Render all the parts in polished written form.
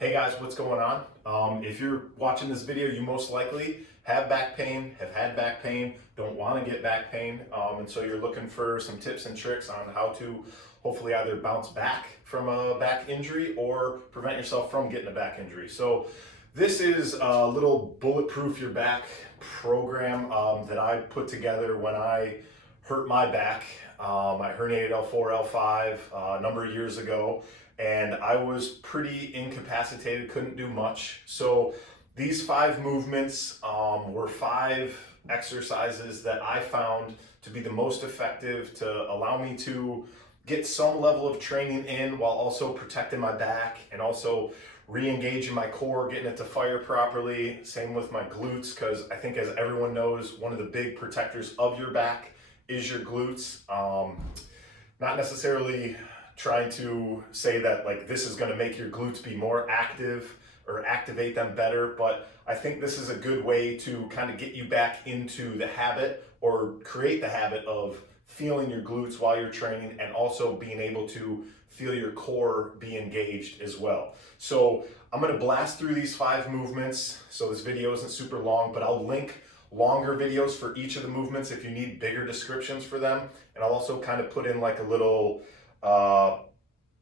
Hey guys, what's going on? If you're watching this video, you most likely have back pain, have had back pain, don't want to get back pain, and so you're looking for some tips and tricks on how to hopefully either bounce back from a back injury or prevent yourself from getting a back injury. So this is a little Bulletproof Your Back program that I put together when I hurt my back. I herniated L4, L5 a number of years ago, and I was pretty incapacitated, couldn't do much. So these 5 movements were 5 exercises that I found to be the most effective to allow me to get some level of training in while also protecting my back and also re-engaging my core, getting it to fire properly. Same with my glutes, because I think, as everyone knows, one of the big protectors of your back is your glutes. Not necessarily trying to say that like this is going to make your glutes be more active or activate them better, but I think this is a good way to kind of get you back into the habit or create the habit of feeling your glutes while you're training and also being able to feel your core be engaged as well. So I'm going to blast through these 5 movements. So this video isn't super long, but I'll link longer videos for each of the movements if you need bigger descriptions for them. And I'll also kind of put in like a little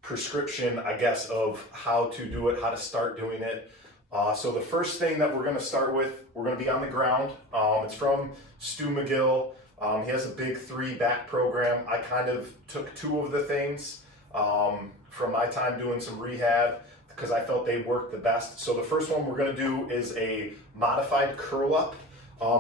prescription, I guess, of how to do it, how to start doing it. So the first thing that we're going to start with, we're going to be on the ground. It's from Stu McGill. He has a big 3 back program. I kind of took 2 of the things from my time doing some rehab because I felt they worked the best. So the first one we're going to do is a modified curl up.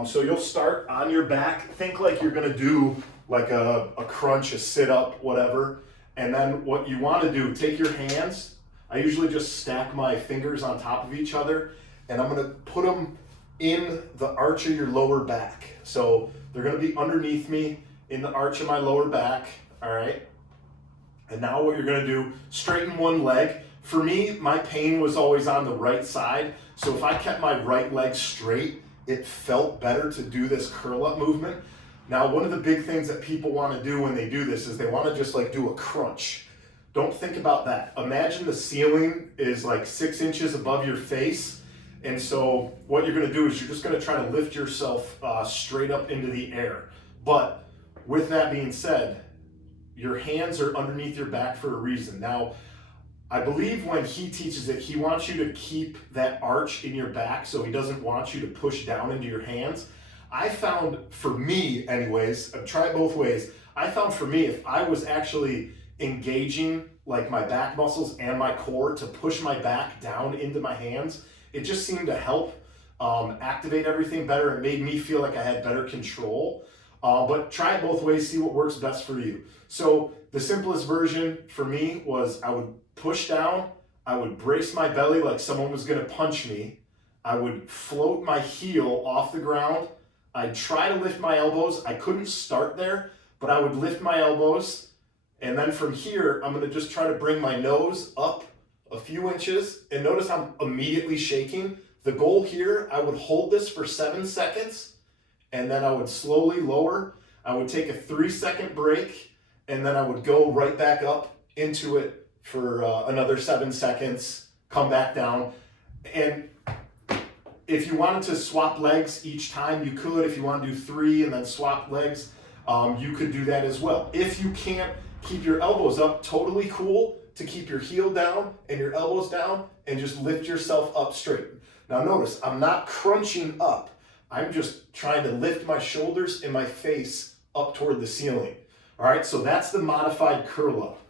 So you'll start on your back. Think like you're going to do like a crunch, a sit up, whatever. And then what you want to do, take your hands. I usually just stack my fingers on top of each other, and I'm going to put them in the arch of your lower back. So they're going to be underneath me in the arch of my lower back. All right. And now what you're going to do, straighten one leg. For me, my pain was always on the right side. So if I kept my right leg straight, it felt better to do this curl up movement. Now, one of the big things that people want to do when they do this is they want to just like do a crunch. Don't think about that. Imagine the ceiling is like 6 inches above your face. And so what you're going to do is you're just going to try to lift yourself straight up into the air. But with that being said, your hands are underneath your back for a reason. Now, I believe when he teaches it, he wants you to keep that arch in your back, so he doesn't want you to push down into your hands. I found, for me anyways, I've tried both ways, I found for me, if I was actually engaging like my back muscles and my core to push my back down into my hands, it just seemed to help activate everything better. It made me feel like I had better control. But try it both ways, see what works best for you. So the simplest version for me was I would push down, I would brace my belly like someone was going to punch me, I would float my heel off the ground, I'd try to lift my elbows. I couldn't start there, but I would lift my elbows, and then from here I'm going to just try to bring my nose up a few inches, and notice I'm immediately shaking. The goal here, I would hold this for 7 seconds, and then I would slowly lower. I would take a 3-second break, and then I would go right back up into it for another 7 seconds, come back down. And if you wanted to swap legs each time, you could. If you want to do 3 and then swap legs, you could do that as well. If you can't keep your elbows up, totally cool to keep your heel down and your elbows down and just lift yourself up straight. Now notice, I'm not crunching up. I'm just trying to lift my shoulders and my face up toward the ceiling. All right, so that's the modified curl up.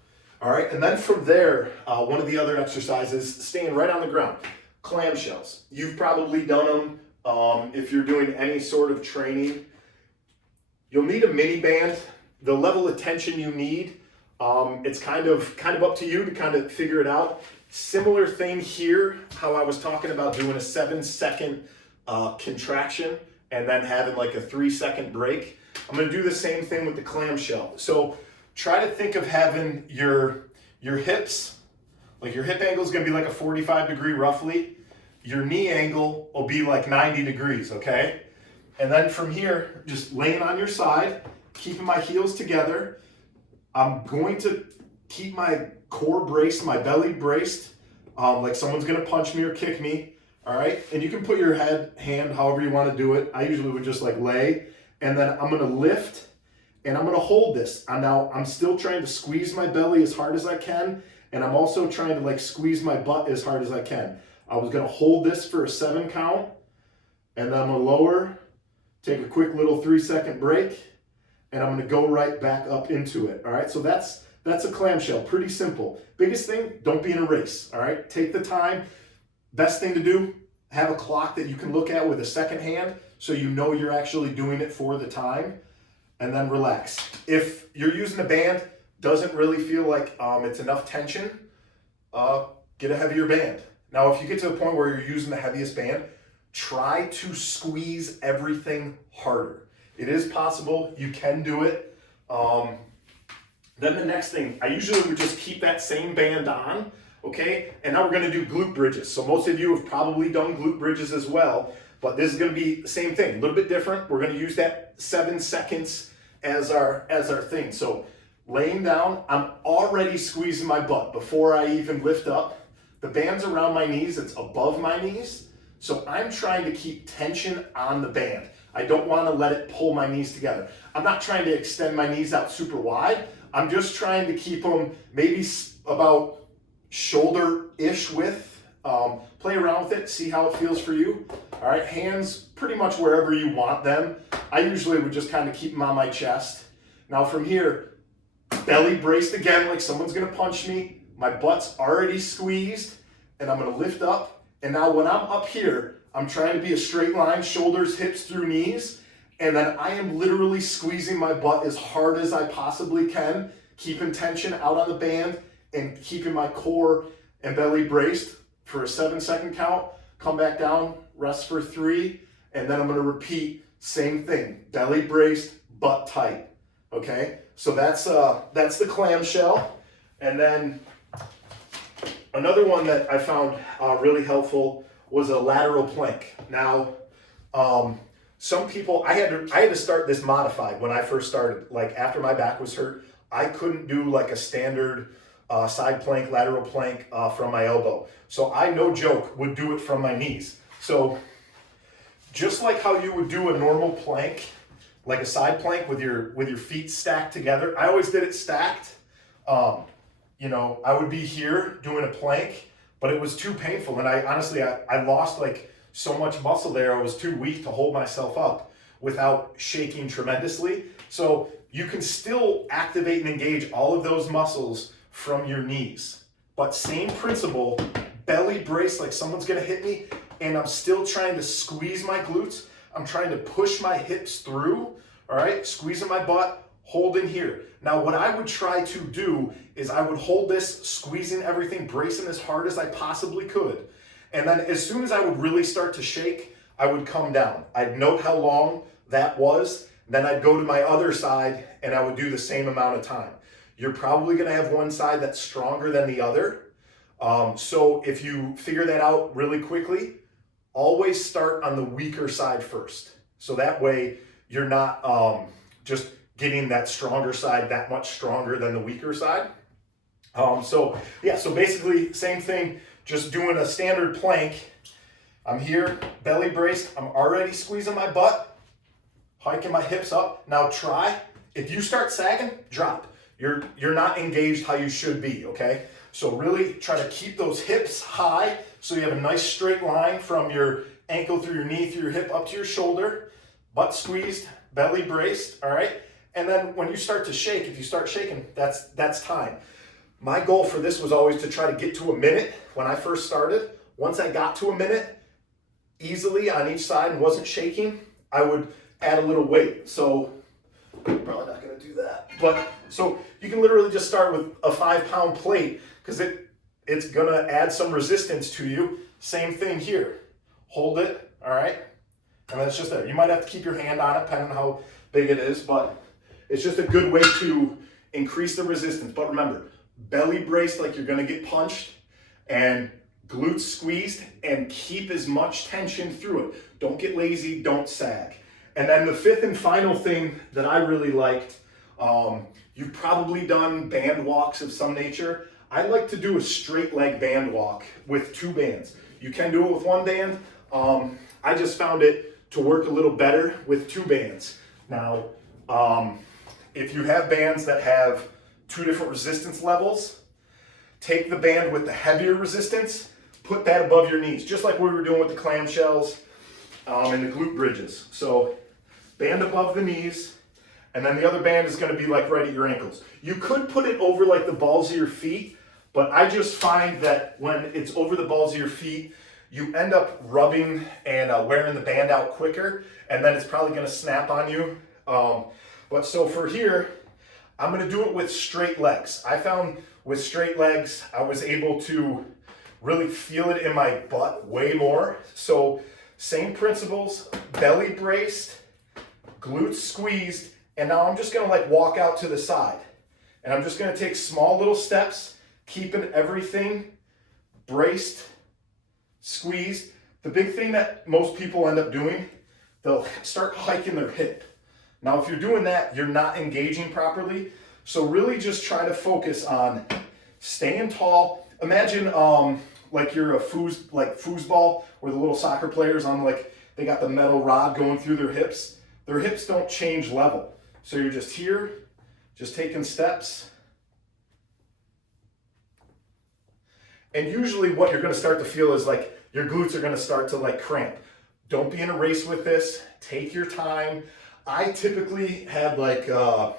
All right, and then from there, one of the other exercises, staying right on the ground, clamshells. You've probably done them if you're doing any sort of training. You'll need a mini band. The level of tension you need, it's kind of up to you to kind of figure it out. Similar thing here, how I was talking about doing a 7-second contraction and then having like a 3-second break. I'm going to do the same thing with the clamshell. So try to think of having your hips, like your hip angle is going to be like a 45 degree roughly. Your knee angle will be like 90 degrees, okay? And then from here, just laying on your side, keeping my heels together. I'm going to keep my core braced, my belly braced. like someone's gonna punch me or kick me, all right? And you can put your hand however you wanna do it. I usually would just like lay, and then I'm gonna lift, and I'm gonna hold this. Now I'm still trying to squeeze my belly as hard as I can, and I'm also trying to like squeeze my butt as hard as I can. I was gonna hold this for a 7 count, and then I'm gonna lower, take a quick little 3-second break, and I'm gonna go right back up into it, all right? So that's a clamshell, pretty simple. Biggest thing, don't be in a race, all right? Take the time. Best thing to do, have a clock that you can look at with a second hand so you know you're actually doing it for the time, and then relax. If you're using a band, doesn't really feel like it's enough tension, get a heavier band. Now, if you get to the point where you're using the heaviest band, try to squeeze everything harder. It is possible, you can do it. Then the next thing, I usually would just keep that same band on, okay? And now we're gonna do glute bridges. So most of you have probably done glute bridges as well, but this is gonna be the same thing, a little bit different. We're gonna use that 7 seconds as our thing. So laying down, I'm already squeezing my butt before I even lift up. The band's around my knees, it's above my knees. So I'm trying to keep tension on the band. I don't wanna let it pull my knees together. I'm not trying to extend my knees out super wide. I'm just trying to keep them maybe about shoulder-ish width. Play around with it, see how it feels for you. All right, hands pretty much wherever you want them. I usually would just kind of keep them on my chest. Now from here, belly braced again like someone's gonna punch me. My butt's already squeezed, and I'm gonna lift up. And now when I'm up here, I'm trying to be a straight line, shoulders, hips through knees. And then I am literally squeezing my butt as hard as I possibly can, keeping tension out on the band and keeping my core and belly braced for a 7-second count. Come back down, rest for 3, and then I'm gonna repeat, same thing, belly braced, butt tight, okay? So that's the clamshell. And then another one that I found really helpful was a lateral plank. Now, some people, I had to start this modified when I first started. Like after my back was hurt, I couldn't do like a standard side plank, lateral plank from my elbow. So I, no joke, would do it from my knees. So just like how you would do a normal plank, like a side plank with your feet stacked together, I always did it stacked. You know, I would be here doing a plank, but it was too painful. And I honestly lost like so much muscle there. I was too weak to hold myself up without shaking tremendously. So you can still activate and engage all of those muscles from your knees. But same principle, belly brace like someone's gonna hit me, and I'm still trying to squeeze my glutes. I'm trying to push my hips through, all right? Squeezing my butt, holding here. Now what I would try to do is I would hold this, squeezing everything, bracing as hard as I possibly could. And then as soon as I would really start to shake, I would come down. I'd note how long that was, then I'd go to my other side and I would do the same amount of time. You're probably gonna have one side that's stronger than the other. So if you figure that out really quickly, always start on the weaker side first. So that way you're not just getting that stronger side that much stronger than the weaker side. So basically same thing, just doing a standard plank. I'm here, belly braced, I'm already squeezing my butt, hiking my hips up. Now try, if you start sagging, drop. You're not engaged how you should be, okay? So really try to keep those hips high so you have a nice straight line from your ankle through your knee, through your hip, up to your shoulder, butt squeezed, belly braced, all right? And then when you start to shake, if you start shaking, that's time. My goal for this was always to try to get to a minute when I first started. Once I got to a minute, easily on each side and wasn't shaking, I would add a little weight. So I'm probably not gonna do that. But so you can literally just start with a 5-pound plate because it's gonna add some resistance to you. Same thing here. Hold it, all right? And then it's just there. You might have to keep your hand on it depending on how big it is, but it's just a good way to increase the resistance. But remember, belly braced like you're gonna get punched and glutes squeezed, and keep as much tension through it. Don't get lazy, don't sag. And then the 5th and final thing that I really liked, you've probably done band walks of some nature. I like to do a straight leg band walk with 2 bands. You can do it with 1 band. I just found it to work a little better with 2 bands. Now, if you have bands that have 2 different resistance levels, take the band with the heavier resistance, put that above your knees, just like we were doing with the clamshells and the glute bridges. So band above the knees, and then the other band is going to be like right at your ankles. You could put it over like the balls of your feet, but I just find that when it's over the balls of your feet, you end up rubbing and wearing the band out quicker, and then it's probably going to snap on you. But so for here, I'm going to do it with straight legs. I found with straight legs, I was able to really feel it in my butt way more. So same principles, belly braced, glutes squeezed, and now I'm just going to like walk out to the side. And I'm just going to take small little steps, keeping everything braced, squeezed. The big thing that most people end up doing, they'll start hiking their hip. Now, if you're doing that, you're not engaging properly. So really just try to focus on staying tall. Imagine like you're a foosball, where the little soccer players on like, they got the metal rod going through their hips. Their hips don't change level. So you're just here, just taking steps. And usually what you're going to start to feel is like your glutes are going to start to like cramp. Don't be in a race with this. Take your time. I typically had like a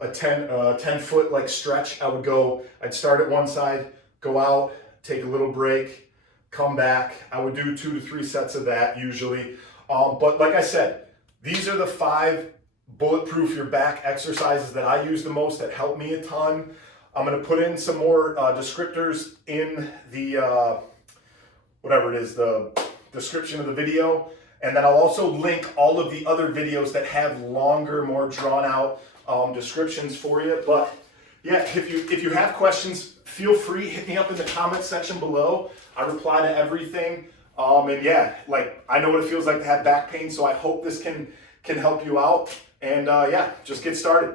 10 foot like stretch. I'd start at one side, go out, take a little break, come back. I would do 2 to 3 sets of that usually. But like I said, these are the 5 bulletproof your back exercises that I use the most, that help me a ton. I'm going to put in some more descriptors in the, whatever it is, the description of the video. And then I'll also link all of the other videos that have longer, more drawn out descriptions for you. But yeah, if you have questions, feel free, hit me up in the comments section below. I reply to everything. And yeah, like I know what it feels like to have back pain, so I hope this can help you out. And yeah, just get started.